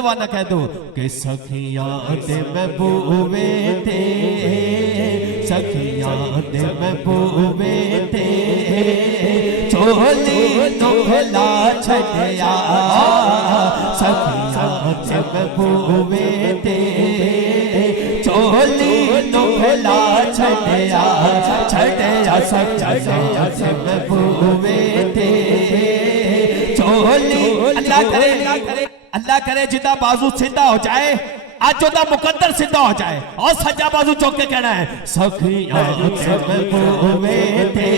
वाना कह दो कि सखियां दे महबूबे ते, सखियां दे महबूबे ते चोली नुखला छड़िया, सखियां दे महबूबे ते चोली नुखला छड़िया, छड़िया सखियां दे महबूबे ते चोली। अल्लाह करे जिदा बाजू सीधा हो जाए, आज ओदा मुकद्दर सीधा हो जाए और सज्जा बाजू चौक के कहना है सखियां दे महबूबे ते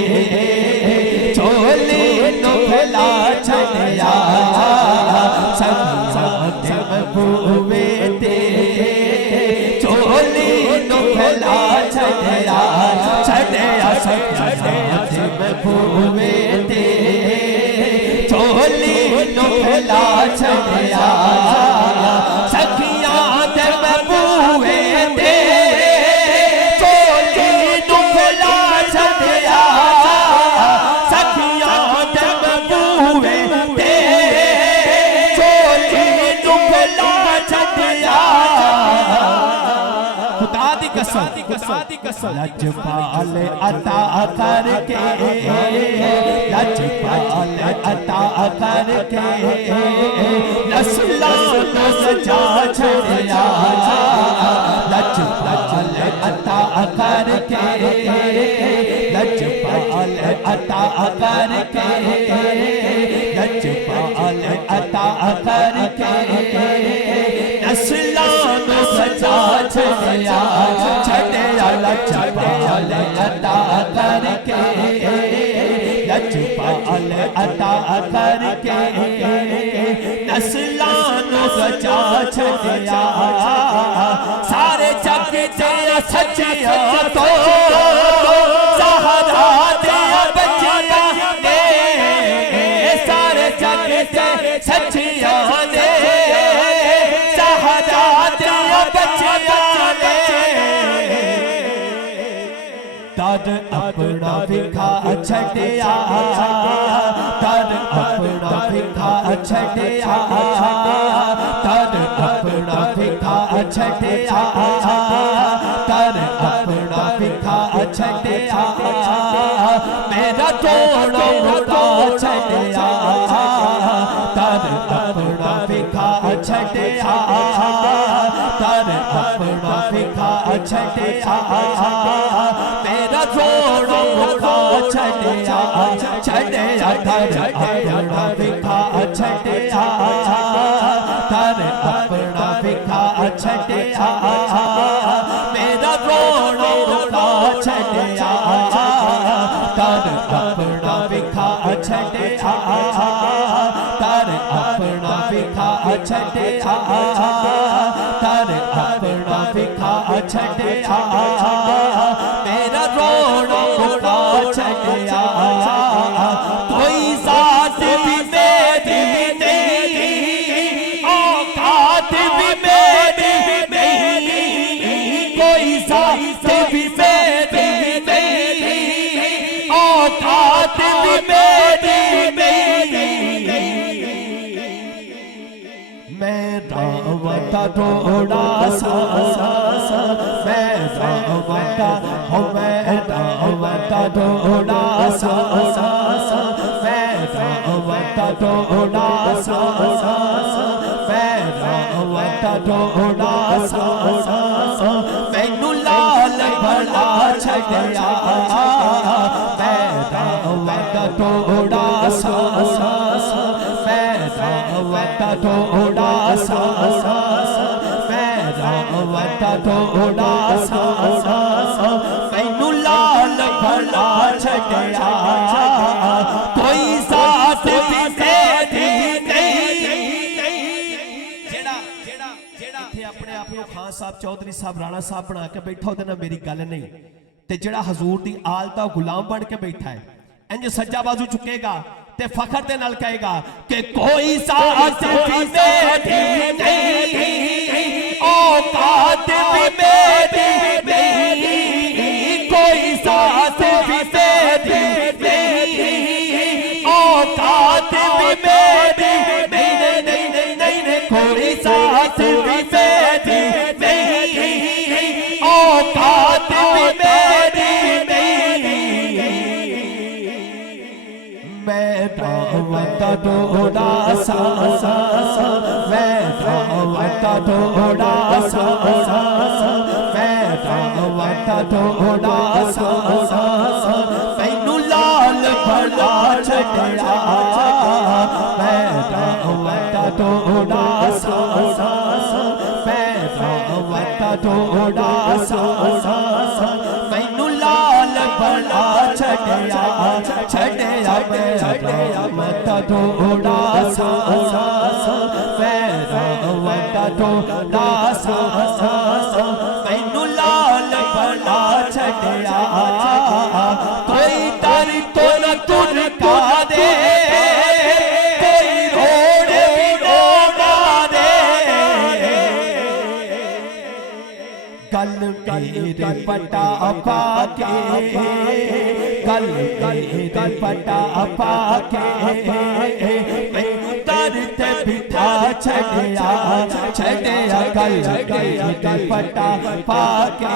चोली नुखला छड़िया, सखियां दे महबूबे ते चोली नुखला छड़िया, छड़िया सखियां दे महबूबे ते चोली नुखला छड़िया, सखियां दे महबूबे ते चोली नुखला छड़िया, सखियां दे महबूबे ते चोली नुखला छड़िया। खुदा दी कसम लजपाल अता करके, लजपाल अता करके नस्लां नु सजा छड़िया, लजपाल अता करके, लजपाल अता करके, लजपाल अता करके नस्लां नु सजा छड़िया, छड़िया लजपाल अता करके, लजपाल अता करके नस्लां नु सजा छड़िया। सारे जग ते सच्चिया तो ज़हरा दिया बच्चियां ने, सारे जग ते सच्चिया ने ज़हरा दिया बच्चियां ने। दर अपना विखा छड़िया, दर अपना विखा छड़िया, दर अपना विखा छड़िया, दर अपना विखा छड़िया, मेरा तोड़ा मुड़ा छड़िया, दर अपना विखा छड़िया, दर अपना विखा छड़िया, मेरा तोड़ा मुड़ा छड़िया, छड़िया दर अपना विखा छड़िया, दर अपना विखा छड़िया, मेरा तोड़ा मुड़ा छड़िया, दर अपना विखा छड़िया, दर अपना विखा छड़िया, दर अपना विखा छड़िया, मेरा रोना मुड़ा छड़िया। कोई साथ भी मेरी नहीं, औकात भी मेरी नहीं, कोई साथ भी मेरी नहीं, औकात भी मेरी नहीं। मैं रावता थोड़ा सा, मैं रावता हूँ, मैं रावता थोड़ा सा, मैं रावता थोड़ा सा, मैं रावता थोड़ा सा, मैनू लाल भला छड़िया, मैं रावता थोड़ा सा, मैं रावता थोड़ा सा, मैं रावता थोड़ा सा, मैनू लाल भला छड़िया। कोई साथ भी मेरी नहीं, जेड़ा इत्थे अपने आप को खान साहब चौधरी साहब राणा साहब बना के बैठा ओदे नाल मेरी गल नहीं, ते जेड़ा हजूर दी आल दा गुलाम बन के बैठा है इंज सज्जा बाजू चुकेगा ते फखर दे नाल कहेगा कि कोई साथ भी मेरी नहीं, औकात भी मेरी नहीं, कोई साथ भी मेरी नहीं, औकात भी मेरी नहीं, कोई साथ औकात भी मेरी नहीं, औकात भी मेरी नहीं, मैं दावत थोड़ा सा, मैं दावत थोड़ा सा, मैं दावत थोड़ा सा, मैनू लाल भला छड़िया, मैं दावत थोड़ा सा, मैं दावत थोड़ा सा, मैनू लाल भला छड़िया, छड़िया मैं दावत थोड़ा सा, मैं दावत थोड़ा सा, मैनू लाल भला छड़िया, कोई दर तो न तुर का दे, कोई रोड भी रोना दे, गल मेरे पटा पाके, गल मेरे पटा पाके, दर ते बिठा छड़िया, छड़िया गल मेरे पटा पाके,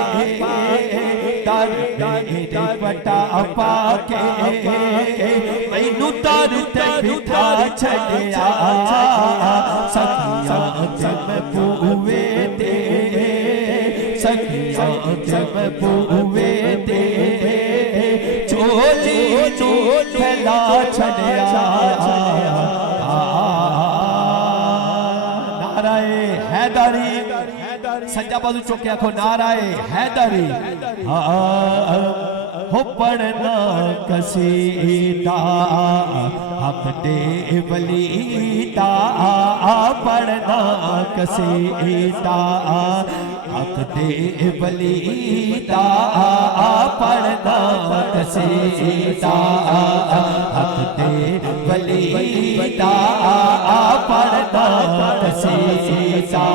दर मेरे पटा पाके, मैनू दर ते बिठा छड़िया, सखिया जब पूवे दे, सखिया जब पूवे दे, चोली चोल फैला छड़िया, नाराए हैदरी, सज्जा बाजू चौके आखो नाराए हैदरी, हो पढ़ना कसीदा हक दे वलीदा, पढ़ना कसीदा हक दे वलीदा, पढ़ना कसीदा हक दे वलीदा, पढ़ना कसीदा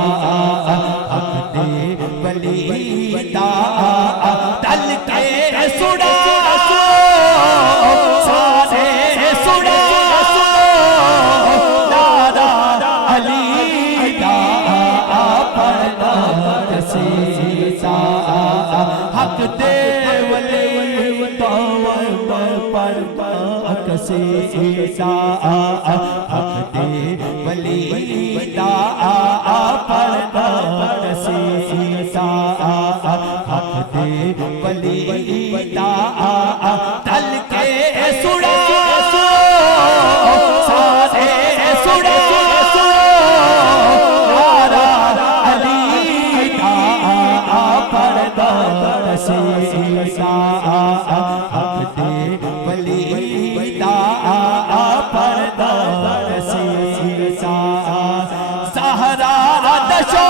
हक दे वलीदा, दल के सुड़ा सारे सुड़ा, नारा अली दा, पढ़ना कसीदा हक दे वलीदा, पढ़ना कसीदा हक दे वलीदा, पढ़ना कसीदा हक दे वलीदा, दल के सुड़ा सारे सुड़ा, नारा अली दा, पढ़ना कसीदा हक दे वलीदा, पढ़ना कसीदा, सहरा दशो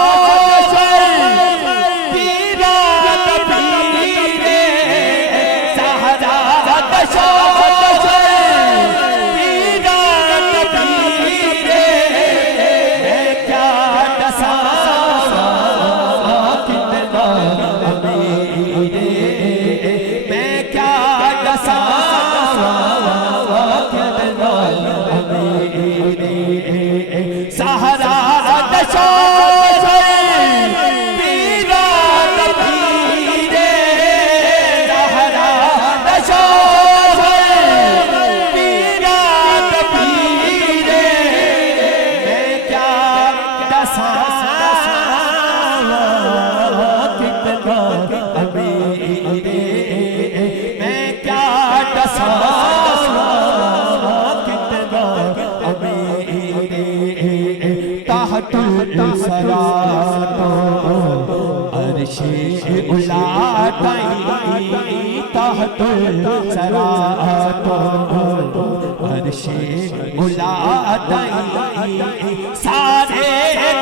सारे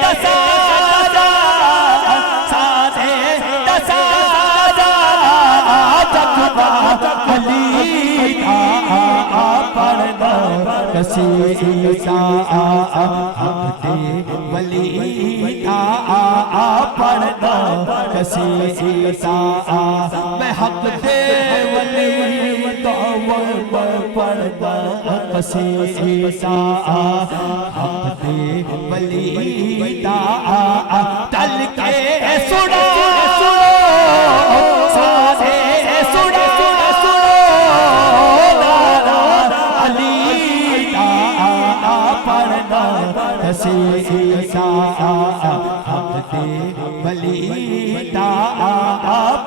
दसारा सारे दसारा जगवा अली पढ़ना कसीदा हक दे वलीदा पढ़ना कसीदा मैं हक दे वलीदा पढ़ना कसीदा हक वली दा तल के सुना सारे सुना अली दा पढ़ना कसीदा वली दा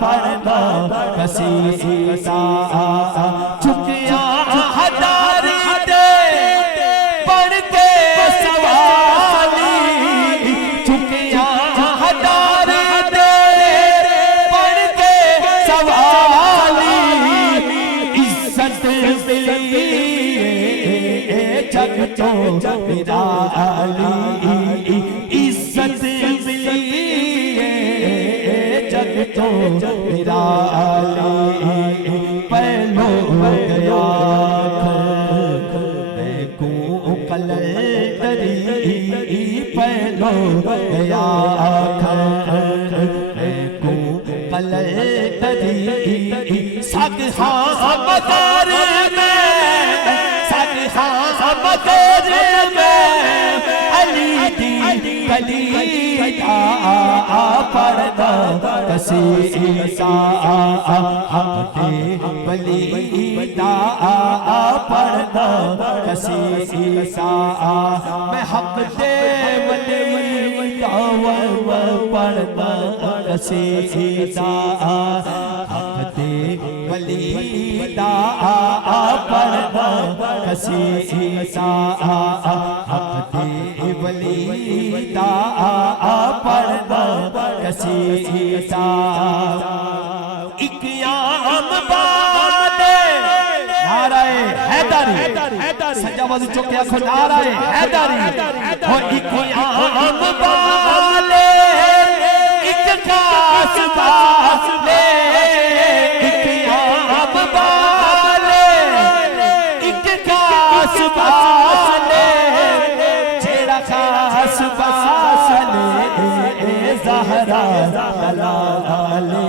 पढ़ना कसीदा चुकिया हदारी दे पढ़ के सवाली चुकिया हदारी दे पढ़ के सवाली इज्जत मिली जग तो मेरा अली इज्जत मिली जग तो मेरा अली पहलो गया मैं को कलर तरी पहलो गया मैं को कलर तरी सग हाँ मगर में सग हाँ मगर में अली दी कली पढ़ना कसीदा वली दा पढ़ना कसीदा मैं हक दे वली दा पढ़ना कसीदा हक दे वली दा पढ़ना कसीदा हक दे वली दा पढ़ना कसीदा इक़याम बादे नाराए हैदरी सजा बाजू चौके आखो नाराए हैदरी हो इक़याम बाले एक खास बाले इक़याम बाले एक खास बाले जेड़ा खास बाले ज़हरा दलाले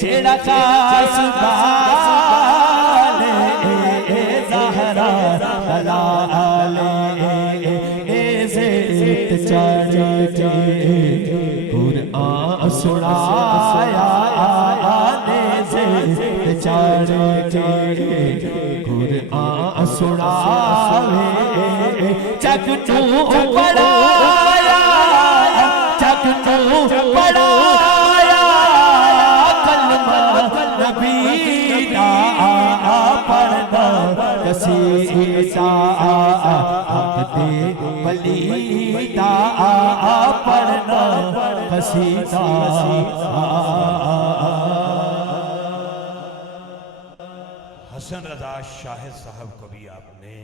जेड़ा खास बाले ज़हरा दलाले ज़ित चढ़ के कुरान सुनाया ने ज़ित चढ़ के कुरान सुनावे जग तू पढ़ाया जग तू पढ़ाया कलमा नबी दा पढ़ना कसीदा हक दे वली दा पढ़ना कसीदा हसन रज़ा शाहिद साहब को भी आपने